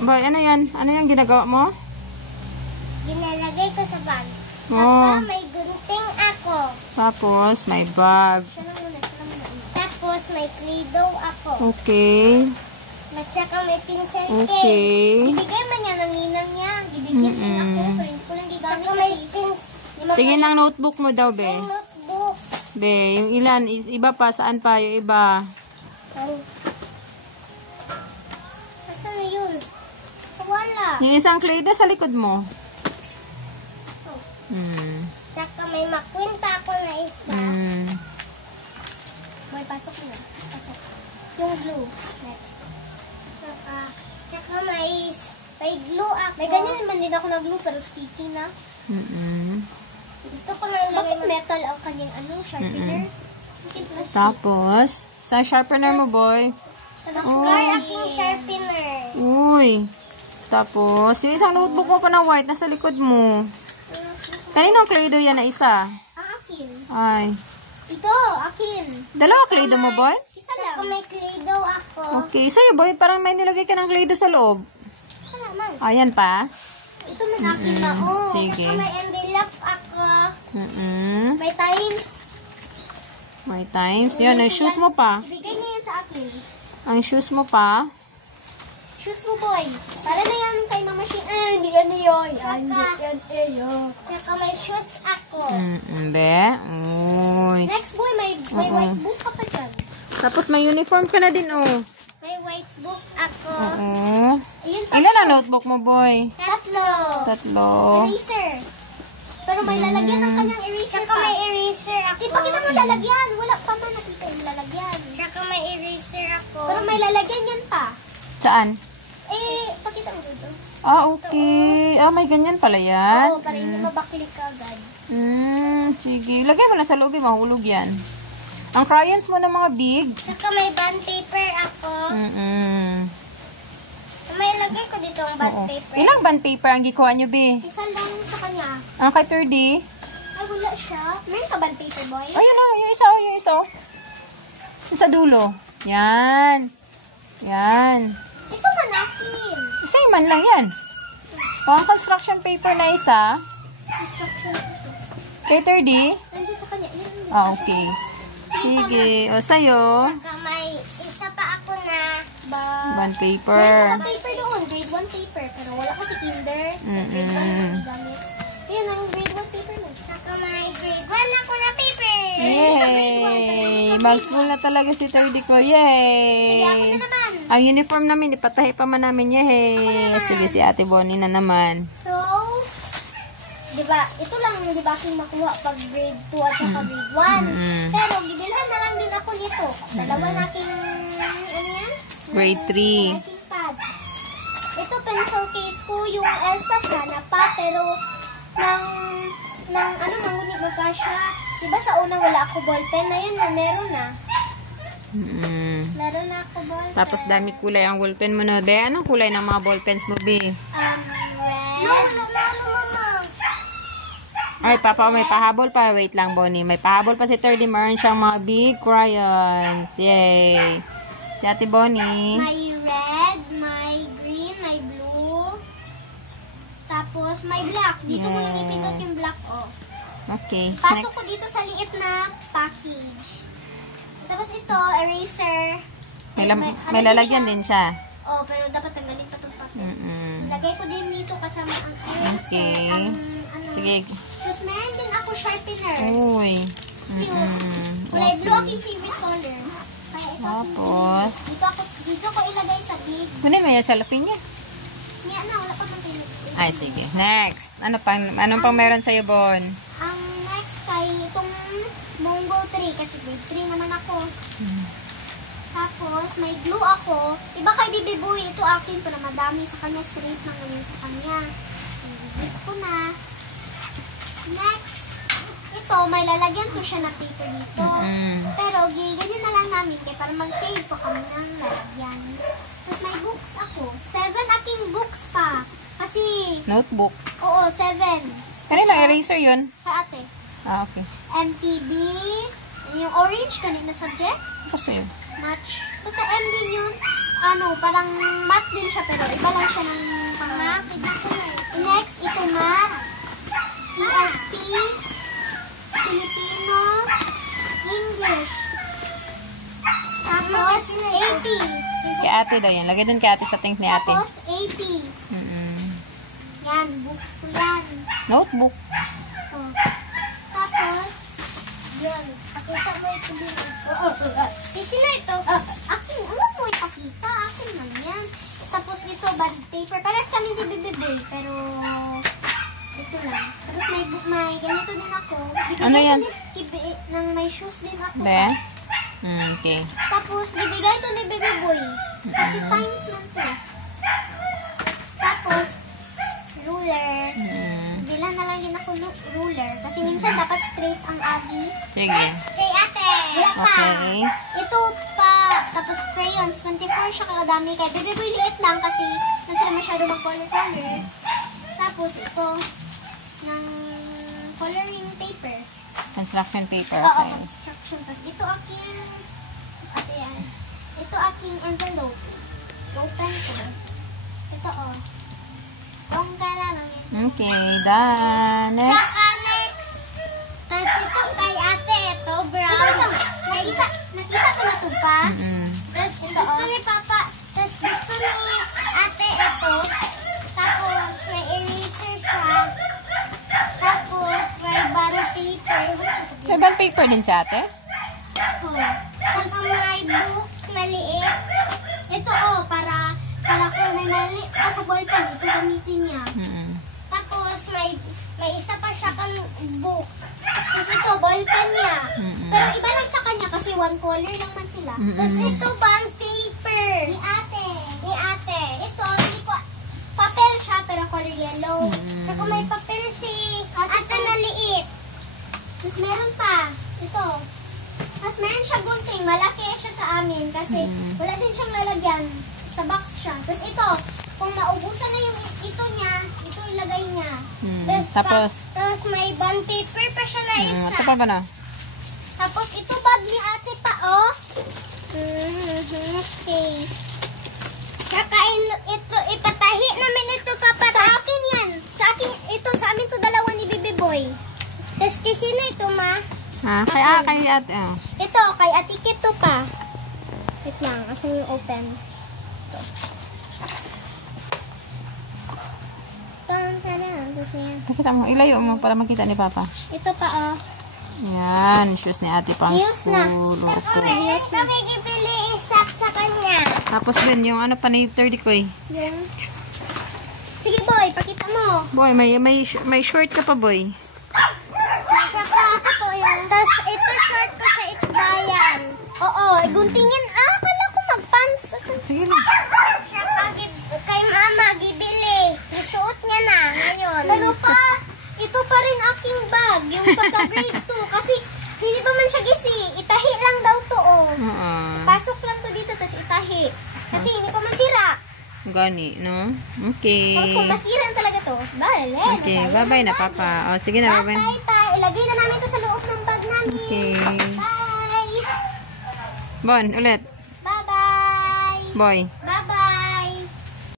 Boy, ano yan? Ano yung ginagawa mo? Ginalagay ko sa bag. Oh. Tapos may gunting ako. Tapos, may bag. Siya muna. Tapos may Play-Doh ako. Okay. At saka may pencil case. Okay. Ibigay man niya ng ninang niya. Ibigyan din ako. Pero hindi ko lang gigamit. Saka may Tingin ng notebook mo daw, be. May notebook. Be, yung ilan is iba pa. Saan pa yung iba? Asan na yun? Wala. Yung isang clay doh sa likod mo. Tsaka may McQueen pa ako na isa. May pasok na. Pasok. Yung glue. Next. Tsaka may glue ako. May ganyan naman din ako na glue pero sticky na. Dito ko na ilagay. Bakit metal ang kanyang sharpener? Tapos, sa sharpener mo, boy. Sky aking sharpener. Uy. Tapos, yung isang notebook mo pa na white, nasa likod mo. Kaninong clay doh yan na isa? Akin. Ay. Ito, akin. Dalawa clay doh mo, boy? Isa lang. Saka may Play-Doh ako. Okay. Sa'yo, boy, parang may nilagay ka ng clay doh sa loob. Naman. Ayan pa. Ito man akin na, Sige. Saka may envelope ako. May times. May times. Yan, ang shoes mo pa. Bigay niya yan sa akin. Ang shoes mo pa. Shoes mo, boy. Para na yan kay Mama Shin. Hindi ka niyo. Tsaka may shoes ako. Hindi. Uy. Next, boy, may white book ka pa dyan. Tapos may uniform ka na din, oh. May white book ako. Oo. Ayun pa. Ilan ang notebook mo, boy? Tatlo. Eraser. Eraser. Pero may lalagyan ng kanyang eraser. Tsaka may eraser ako. Di pa kita mo lalagyan. Wala pa man nakita yung lalagyan. Tsaka may eraser ako. Pero may lalagyan yan pa. Saan? Pakita mo dito. Ah, okay. Ah, may ganyan pala yan. Oo, para hindi mabaklik ka agad. Sige. Lagay mo na sa loob, mahulog yan. Ang crayons mo ng mga big. Tsaka may bond paper ako. May lagay ko dito ang bond paper. Ilang bond paper ang gikuha nyo, be? Isa lang sa kanya. Ang kay 3D? Ay, wala siya. Meron ka bond paper, boy? Ayun na, yung isa, yung isa. Yung sa dulo. Yan. Yan. Ito man akin. Isa man lang yan. Pang construction paper na isa. Instruction. Kay 3D? Nandiyan sa kanya. Ah, okay. Sige. O, sa'yo. Saka may isa pa ako na Bond paper. May paper doon. Grade 1 paper. Pero wala kasi kinder. Grade 1 na gamit. Ayun, ang grade 1 paper mo. Saka may grade 1 ako na paper. Yay! Mag-school na talaga si 3D ko. Sige, Yay! ako na naman. Ang uniform namin, ipatahi pa man namin. Yay! Sige, si Ate Bonnie na naman. So, diba, ito lang di ba aking makuha pag grade 2 at saka grade 1. Pero, gibilhan na lang din ako nito. Dalawa na aking, ano yan? Grade 3. Aking pad. Ito, pencil case ko, yung Elsa sana pa, pero, mangunit magkasya. Diba sa unang wala ako ballpen, na yun na meron na. Meron na ako ballpen. Tapos dami kulay ang ballpen mo na. Be, anong kulay ng mga ballpens mo, Be? Red. No, mama. Ay, Papa, may pahabol pa. Wait lang, Bonnie. May pahabol pa si 3D. Meron siyang mga big crayons. Yay! Si Ate Bonnie. May red, may green, may blue. Tapos may black. Dito mo lang ipindot yung black, oh. Okay. Pasok Next. ko dito sa liit na package. Tapos ito, eraser. May lalagyan din siya. Oh, pero dapat tanggalin pa itong papel. Lagay ko din dito kasama ang eraser. Okay. Sige. Tapos meron din ako sharpener. Uy. Kulay blue aking favorite color. Kaya ito Tapos. dito ko ilagay sa big. Kunin mo yung salapin niya. Niya na, wala pa mang pinag. Ay, sige. Next. Anong pang meron sa'yo, Bon? Ang next kay itong Mongol 3 kasi grade 3 naman ako. Tapos may glue ako. Iba kay Bibi Boy, ito akin pero madami sa kanya, straight lang naman sa kanya. Dito ko na. Next, ito may lalagyan to siya na paper dito. Pero ganyan na lang namin kaya para mag-save pa kami ng lalagyan. Tapos may books ako. 7 aking books pa. Kasi, Notebook. oo, 7. Kanina eraser yun? Sa ate. Ah, okay. MTB, yung orange kanina subject, Kasi yun. match. Basta M din yun. parang matte din siya, pero iba lang siya ng pang-math. Next, ito math, ESP, Filipino, English. Tapos, AP. Kay ate daw yan. Lagay din kay ate sa tank ni ate. Tapos, AP. Yan, books ko yan. Notebook. Oh. Tapos, yan. Pakita mo ito din. Sino ito? Akin, huwag mo ipakita. Akin man yan. Tapos ito, bond paper. Pares kami di bibiboy, pero ito lang. Tapos may ganito din ako. Ano yan? Nang may shoes din ako. Be? Okay. Tapos, bibigay ito ni Baby Boy. Kasi times lang to. Tapos, ruler. Bilan na lang din ako ruler. Kasi minsan dapat straight ang agi. Sige. Next, kay ate. Wala pa. Okay. Ito pa. Tapos, crayons. 24 siya kakadami. Kay Baby Boy liit lang kasi hindi sila masyado mag-color-color. Tapos, ito ng coloring paper. Construction paper. Oo, Okay. construction. Tapos ito aking, ate yan. Ito aking envelope. Open ko. Ito Bongga lang yan. Okay, done. Next. Tsaka next. Tapos ito kay ate. Ito, brown. Nakita ko na ito pa. Tapos gusto ni papa. Tapos gusto ni ate ito. Tapos may eraser siya. Tapos may baro paper. May bond paper din sa ate? Tapos may book na liit. Ito para kung may mali sa ballpen, ito gamitin niya. Tapos may isa pa siya kang book. Tapos ito, ballpen niya. Pero iba lang sa kanya kasi one color lang man sila. Tapos ito bond paper. Ni ate. Ito, hindi ko, papel siya pero color yellow. Saka may papel si ate na liit. Tapos meron pa. Ito. Tapos meron siya gunting. Malaki siya sa amin kasi wala din siyang lalagyan. Sa box siya. Tapos ito, kung maubusan na yung ito niya, ito ilagay niya. Tapos may bond paper pa siya na isa. Ito pa ba na? Tapos ito bag ni ate pa, Okay. Kakain ito, ipatahi namin ito, papa. Sa akin yan. Sa amin to dalawa ni Baby Boy. Tapos kay sino ito, ma? Kay ate. Ito, kay Ate Kit to pa. Wait lang, asan yung open? Ito. Tapos yan. Nakita mo, ilayo mo para makita ni Papa. Ito pa, Yan, shoes ni ate pang Heels na. school. Opo. Heels na. Kami gipili isak sa kanya. Tapos din, yung ano pa na 30 ko eh. Yung... Sige, boy, pakita mo. Boy, may short ka pa, boy. Saka ito yung... Tapos ito short ko sa Ichbayan. Oo, guntingin. Akala ko mag-pants. Sige lang. Saka kay mama, gibili. Isuot niya na ngayon. Pero pa, ito pa rin aking bag. Yung pagka-grade 2. Kasi hindi pa man siya gisi. Itahi lang daw to, Pasok lang to dito, tapos itahi. Kasi hindi pa man sira. Gani, no? Okay. Tapos kung masiran talaga to, bale. Okay, bye-bye na, Papa. O, sige na, bye-bye. Bye-bye. Ilagay na namin to sa loob ng bag namin. Okay. Bye. Bon, ulit. Bye-bye. Boy.